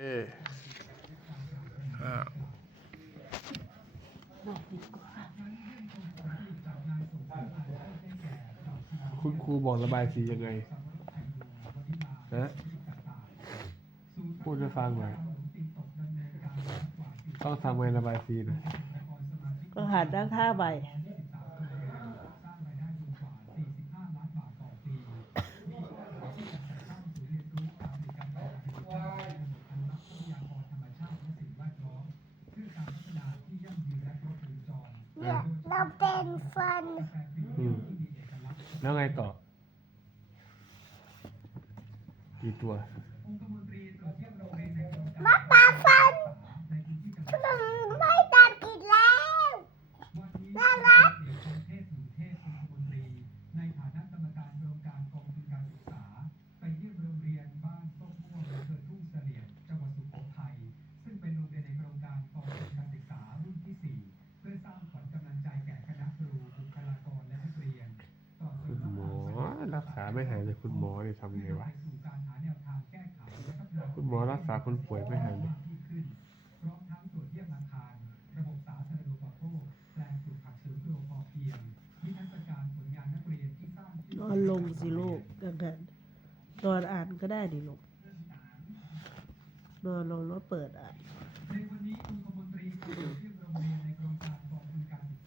เอออ่าบอกดีกว่าคุณครูบอกระบายสียังไงฮะพูดให้ฟังหน่อยต้องทำไงระบายสีหน่อยก็หัดด้านท่าใบ เนี่ยเราเป็นฟัน อืมแล้วไงต่อ กี่ตัวมาปาฟันชุดไม่ตัดกินแล้วน่ารัก คุณหมอ รักษาไม่หายเลยคุณหมอเนี่ยทำไงวะ คุณหมอรักษาคนป่วยไม่หายเลยนอนลงสิลูกกันกันนอนอ่านก็ได้ดิลูกนอนลงแล้วเปิดอ่าน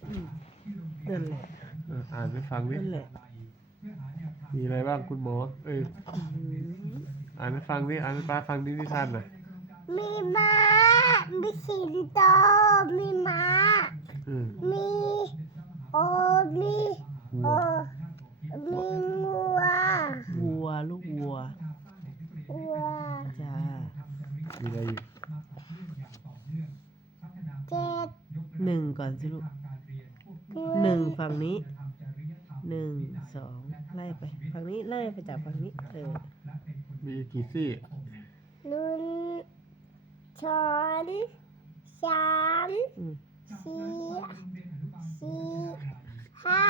อืมนั่นแหละเอออ่านให้ฟังดินั่นแหละ มีอะไรบ้างคุณหมอ เอ้ยอืมอ่านให้ฟังดิอ่านให้ป้าฟังดินิทานหน่อยมีม้า มีสิงโต มีม้า อืมมีโอมีโอมีงัววัวลูกวัววัวจ้ามีอะไรอีกเจ็ดหนึ่งก่อนสิลูกหนึ่งฝั่งนี้ หนึ่งสองไล่ไปฝั่งนี้ไล่ไปจากฝั่งนี้เออมีกี่ซี่นุ่นช้อนสามอืมสี่สี่ห้า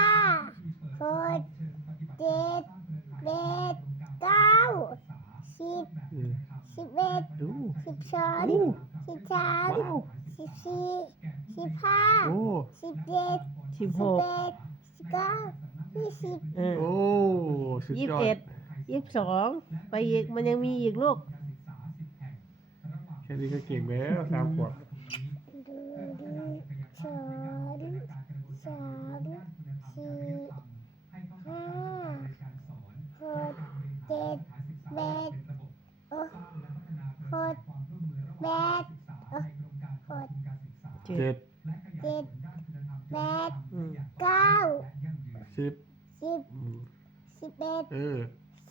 หกเจ็ดแปดเก้าสิบอืมสิบเอ็ดดูสิบสองสิบสามสิบสี่สิบห้าโอ้สิบเจ็ดสิบสิหบกแปดสิบเก้า ยี่สิบเออโอ้สุดยี่ยสิอบเอ็ดดยี่สิบสองไปอีกมันยังมีอีกลูกแค่นี้ก็เก่งแล้วสามขวบดูดูสองสามสี่ห้าหกเจ็ดแปดโอ้หกแปดโอ้หกเจ็เจ็ดดเจ็ดแปดอืมเก้า สิบสิบอืมสิบเอ็ดเออ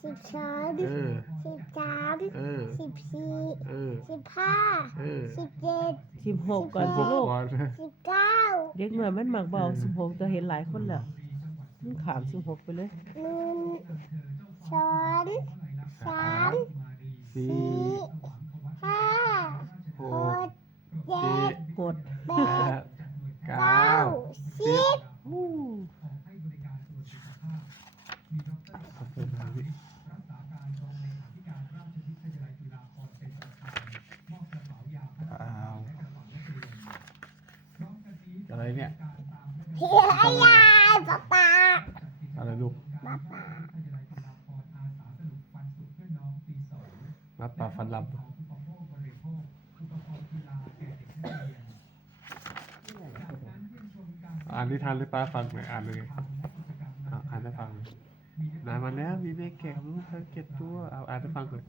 สิบสองเออ สิบสามเออ สิบสี่เออ สิบห้าเออสิบเจ็ด สิบหกก่อนสิลูกก่อนสิบเก้าเด็กหน่อยมันหมักเบาสิบหกจะเห็นหลายคนแล้วมันขามสิบหกไปเลยหนึ่งสองสามสี่สี่ห้า ห ห ก กเจ็ เจ็ ด ด หด แป แป ด ดเก้า เก้าสิบ อู้ ขอบคุณครับพี่อ้าวอะไรเนี่ยเฮียยายป๊าป๊าอะไรลูกป๊าป๊านัดป่าฟันลำอ่านนิทานให้ป้าฟังหน่อยอ่านเลยานให้ฟังหน่อยนานมาแล้วมีแม่แก่กับลูกทั้งเจ็ดตัวเอาอ่านให้ฟังก่อน